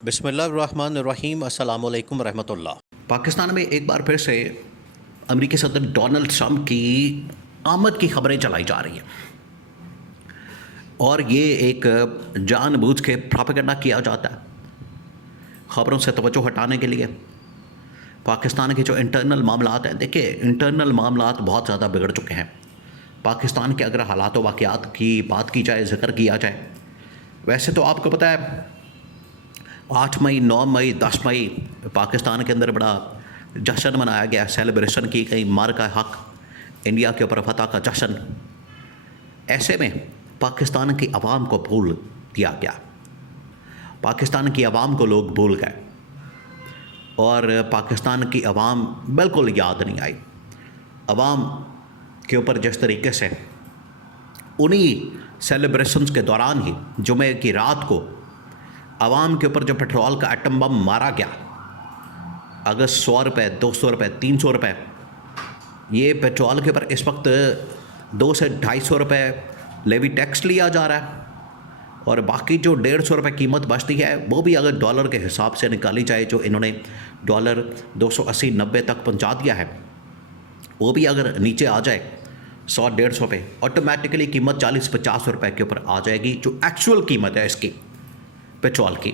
बिस्मिल्लाहिर्रहमानिर्रहीम अस्सलाम वालेकुम रहमतुल्लाह। पाकिस्तान में एक बार फिर से अमेरिकी सदर डोनाल्ड ट्रंप की आमद की खबरें चलाई जा रही हैं और ये एक जानबूझ के प्रोपेगेंडा किया जाता है खबरों से तवज्जो हटाने के लिए। पाकिस्तान के जो इंटरनल मामलात हैं, देखिए इंटरनल मामलात बहुत ज़्यादा बिगड़ चुके हैं। पाकिस्तान के अगर हालात व वाक़यात की बात की जाए, ज़िक्र किया जाए, वैसे तो आपको पता है 8 मई, 9 मई, 10 मई पाकिस्तान के अंदर बड़ा जश्न मनाया गया, सेलिब्रेशन की गई, मार का हक, इंडिया के ऊपर फतह का जश्न। ऐसे में पाकिस्तान की आवाम को भूल दिया गया, पाकिस्तान की आवाम को लोग भूल गए और पाकिस्तान की आवाम बिल्कुल याद नहीं आई। आवाम के ऊपर जिस तरीके से उन्हीं सेलिब्रेशंस के दौरान ही जुमे की रात को आवाम के ऊपर जो पेट्रोल का एटम बम मारा गया, अगर 100 रुपये, 200 रुपये, 300 रुपये, ये पेट्रोल के ऊपर इस वक्त 200 से 250 रुपये लेवी टैक्स लिया जा रहा है और बाकी जो 150 रुपये कीमत बचती है वो भी अगर डॉलर के हिसाब से निकाली जाए, जो इन्होंने डॉलर 280-90 तक पहुंचा दिया है, वो भी अगर नीचे आ जाए 100-150 पे, ऑटोमेटिकली कीमत 40-50 रुपये के ऊपर आ जाएगी, जो एक्चुअल कीमत है इसकी पेट्रोल की।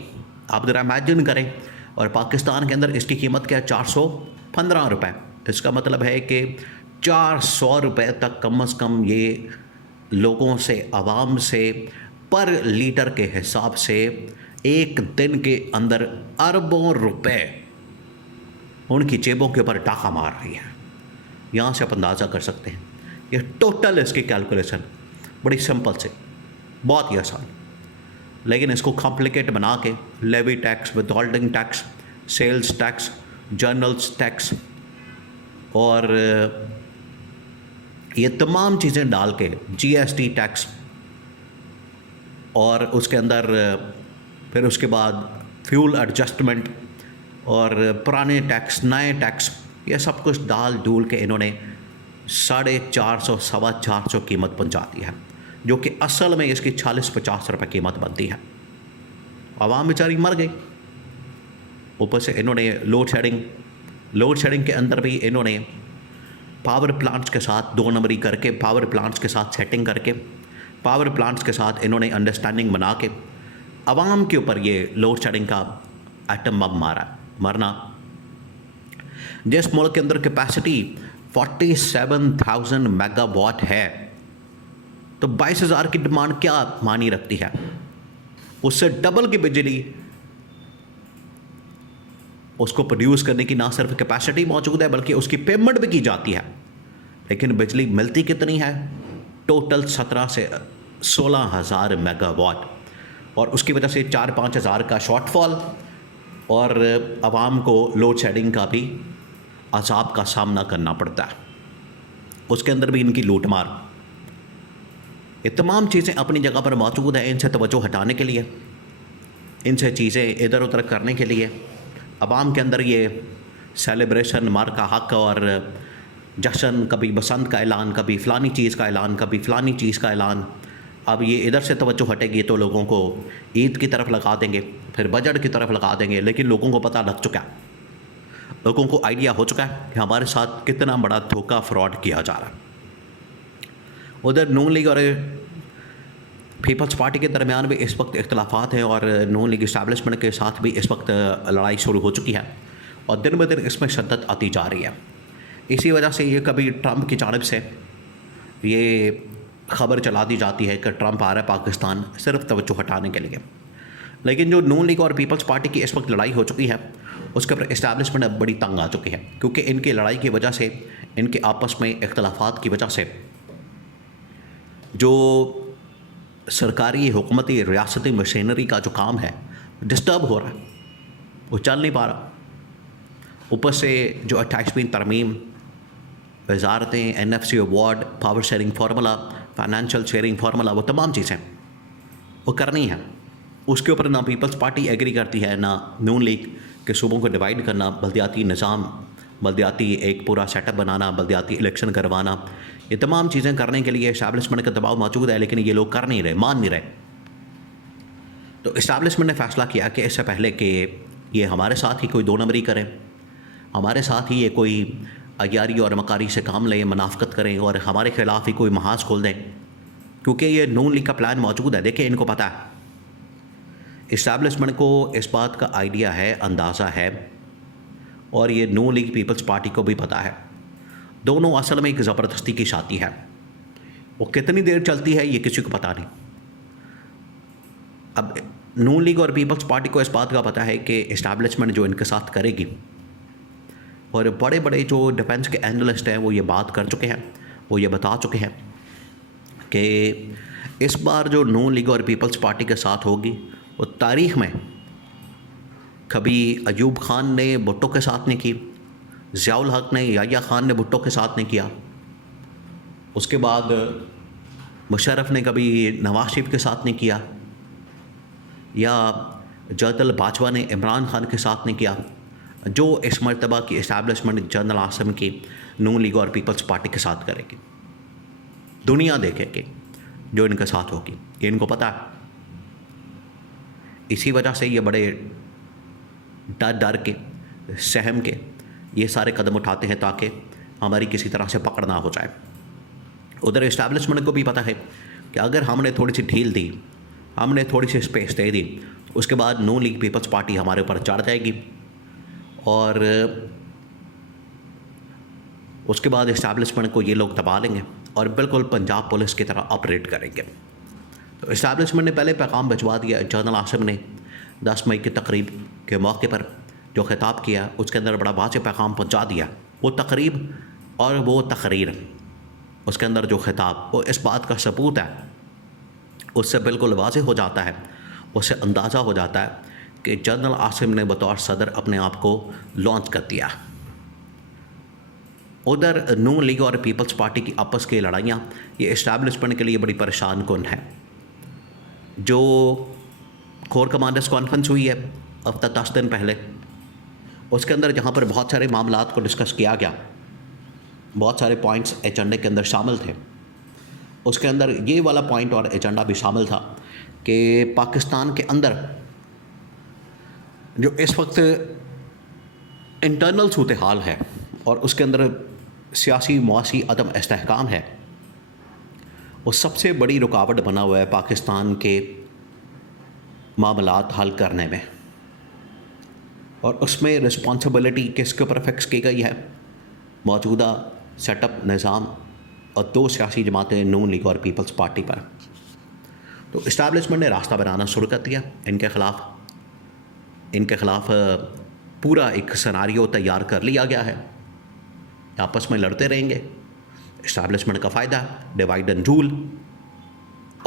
आप ज़रा इमेजिन करें, और पाकिस्तान के अंदर इसकी कीमत क्या है? 415 रुपये। इसका मतलब है कि 400 रुपये तक कम से कम ये लोगों से, आवाम से पर लीटर के हिसाब से एक दिन के अंदर अरबों रुपए उनकी जेबों के ऊपर डाका मार रही है। यहाँ से आप अंदाज़ा कर सकते हैं। ये टोटल इसकी कैलकुलेशन बड़ी सिंपल से, बहुत ही आसान, लेकिन इसको कॉम्प्लिकेट बना के levy tax, withholding tax, sales tax, journals tax और ये तमाम चीज़ें डाल के जीएसटी टैक्स, और उसके अंदर फिर उसके बाद फ्यूल एडजस्टमेंट और पुराने टैक्स, नए टैक्स, ये सब कुछ डाल डूल के इन्होंने 450, 450 कीमत पहुंचा दी है, जो कि असल में इसकी 40-50 रुपये कीमत बनती है। आवाम बेचारी मर गई। ऊपर से इन्होंने लोड शेडिंग के अंदर भी इन्होंने पावर प्लांट्स के साथ 2 नंबरी करके, पावर प्लांट्स के साथ सेटिंग करके, पावर प्लांट्स के साथ इन्होंने अंडरस्टैंडिंग बना के आवाम के ऊपर ये लोड शेडिंग का एटम बम मरना। जिस मुल्क के अंदर कैपेसिटी 47,000 मेगावाट है, तो 22,000 की डिमांड क्या मानी रखती है? उससे डबल की बिजली उसको प्रोड्यूस करने की ना सिर्फ कैपेसिटी मौजूद है, बल्कि उसकी पेमेंट भी की जाती है। लेकिन बिजली मिलती कितनी है? टोटल 17 से 16,000 मेगावाट, और उसकी वजह से 4-5 हज़ार का शॉर्टफॉल और आवाम को लोड शेडिंग का भी अज़ाब का सामना करना पड़ता है। उसके अंदर भी इनकी लूटमार, ये तमाम चीज़ें अपनी जगह पर मौजूद हैं। इनसे तवज्जो हटाने के लिए, इनसे चीज़ें इधर उधर करने के लिए आवाम के अंदर ये सेलिब्रेशन, मार का हक और जश्न, कभी बसंत का ऐलान, कभी फ़लानी चीज़ का ऐलान, कभी फ़लानी चीज़ का ऐलान। अब ये इधर से तवज्जो हटेगी तो लोगों को ईद की तरफ लगा देंगे, फिर बजट की तरफ लगा देंगे। लेकिन लोगों को पता लग चुका है, लोगों को आइडिया हो चुका है कि हमारे साथ कितना बड़ा धोखा, फ्रॉड किया जा रहा है। उधर नून लीग और पीपल्स पार्टी के दरमियान भी इस वक्त इख्तलाफात हैं और नून लीग इस्टेब्लिशमेंट के साथ भी इस वक्त लड़ाई शुरू हो चुकी है और दिन ब दिन इसमें शद्दत आती जा रही है। इसी वजह से ये कभी ट्रंप की जानिब से ये खबर चला दी जाती है कि ट्रंप आ रहा है पाकिस्तान, सिर्फ तवज्जो हटाने के लिए। लेकिन जो नून लीग और पीपल्स पार्टी की इस वक्त लड़ाई हो चुकी है, उसके ऊपर इस्टेब्लिशमेंट अब बड़ी तंग आ चुकी है, क्योंकि इनकी लड़ाई की वजह से, इनके आपस में इख्तलाफात की वजह से जो सरकारी, हुकूमती, रियासती मशीनरी का जो काम है डिस्टर्ब हो रहा है, वो चल नहीं पा रहा। ऊपर से जो 28वीं तरमीम, वजारतें, NFC award, power sharing formula, financial sharing formula, वो तमाम चीज़ें वो करनी है। उसके ऊपर ना पीपल्स पार्टी एग्री करती है, ना नून लीग के सूबों को डिवाइड करना, बल्दियाती निज़ाम, बल्दियाती एक पूरा सेटअप बनाना, बल्दियाती इलेक्शन करवाना, ये तमाम चीज़ें करने के लिए इस्टेब्लिशमेंट का दबाव मौजूद है। लेकिन ये लोग कर नहीं रहे, मान नहीं रहे। तो इस्टेब्लिशमेंट ने फ़ैसला किया कि इससे पहले कि ये हमारे साथ ही कोई दो नंबरी करें, हमारे साथ ही ये कोई अयारी और मकारी से काम लें, मुनाफ़कत करें और हमारे ख़िलाफ़ ही कोई महाज खोल दें, क्योंकि ये नून लीग का प्लान मौजूद है। देखिए, इनको पता है, इस्टेब्लिशमेंट को इस बात का आइडिया है, अंदाज़ा है, और ये नून लीग पीपल्स पार्टी को भी पता है। दोनों असल में एक ज़बरदस्ती की शादी है। वो कितनी देर चलती है ये किसी को पता नहीं। अब नून लीग और पीपल्स पार्टी को इस बात का पता है कि इस्टेब्लिशमेंट जो इनके साथ करेगी, और बड़े बड़े जो डिफेंस के एनालिस्ट हैं वो ये बात कर चुके हैं, वो ये बता चुके हैं कि इस बार जो नून लीग और पीपल्स पार्टी के साथ होगी वो तारीख़ में कभी अयूब खान ने भुट्टो के साथ नहीं की, ज़ियाउल हक ने, याह्या खान ने भुट्टो के साथ नहीं किया, उसके बाद मुशर्रफ ने कभी नवाज शरीफ के साथ नहीं किया, या जरदल बाजवा ने इमरान खान के साथ नहीं किया, जो इस मरतबा की इस्टेब्लिशमेंट जनरल आसिम की नून लीग और पीपल्स पार्टी के साथ करेगी। दुनिया देखेगी जो इनके साथ होगी, ये इनको पता है। इसी वजह से ये बड़े डर के, सहम के ये सारे कदम उठाते हैं ताकि हमारी किसी तरह से पकड़ ना हो जाए। उधर इस्टेब्लिशमेंट को भी पता है कि अगर हमने थोड़ी सी ढील दी, हमने थोड़ी सी स्पेस दे दी, उसके बाद नून लीग पीपल्स पार्टी हमारे ऊपर चढ़ जाएगी और उसके बाद इस्टेब्लिशमेंट को ये लोग दबा लेंगे और बिल्कुल पंजाब पुलिस की तरह ऑपरेट करेंगे। तो इस्टेब्लिशमेंट ने पहले पैगाम भिजवा दिया। जनरल आसिम ने 10 मई की तकरीब के मौके पर जो खिताब किया उसके अंदर बड़ा वाज़ेह पैगाम पहुंचा दिया। वो तकरीब और वो तकरीर, उसके अंदर जो खिताब, वो इस बात का सबूत है, उससे बिल्कुल वाज़ेह हो जाता है, उससे अंदाज़ा हो जाता है कि जनरल आसिम ने बतौर सदर अपने आप को लॉन्च कर दिया। उधर नून लीग और पीपल्स पार्टी की आपस की लड़ाइयाँ ये इस्टेब्लिशमेंट के लिए बड़ी परेशान कुन है। जो कोर कमांडर्स कॉन्फ्रेंस हुई है हफ्ता 10 दिन पहले, उसके अंदर जहाँ पर बहुत सारे मामलात को डिस्कस किया गया, बहुत सारे पॉइंट्स एजेंडे के अंदर शामिल थे, उसके अंदर ये वाला पॉइंट और एजेंडा भी शामिल था कि पाकिस्तान के अंदर जो इस वक्त इंटरनल सूरत हाल है और उसके अंदर सियासी मुआशी अदम इस्तेहकाम है, वो सबसे बड़ी रुकावट बना हुआ है पाकिस्तान के मामलात हल करने में। और उसमें रिस्पॉन्सिबिलिटी किसके ऊपर फिक्स की गई है? मौजूदा सेटअप निज़ाम और 2 सियासी जमातें नून लीग और पीपल्स पार्टी पर। तो इस्टेब्लिशमेंट ने रास्ता बनाना शुरू कर दिया इनके ख़िलाफ़ पूरा एक सिनारियो तैयार कर लिया गया है। आपस में लड़ते रहेंगे, इस्टेब्लिशमेंट का फ़ायदा डिवाइड एंड रूल,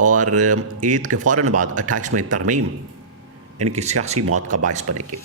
और ईद के फ़ौरन बाद 28 में तरमीम इनकी सियासी मौत का बायस बनेगी।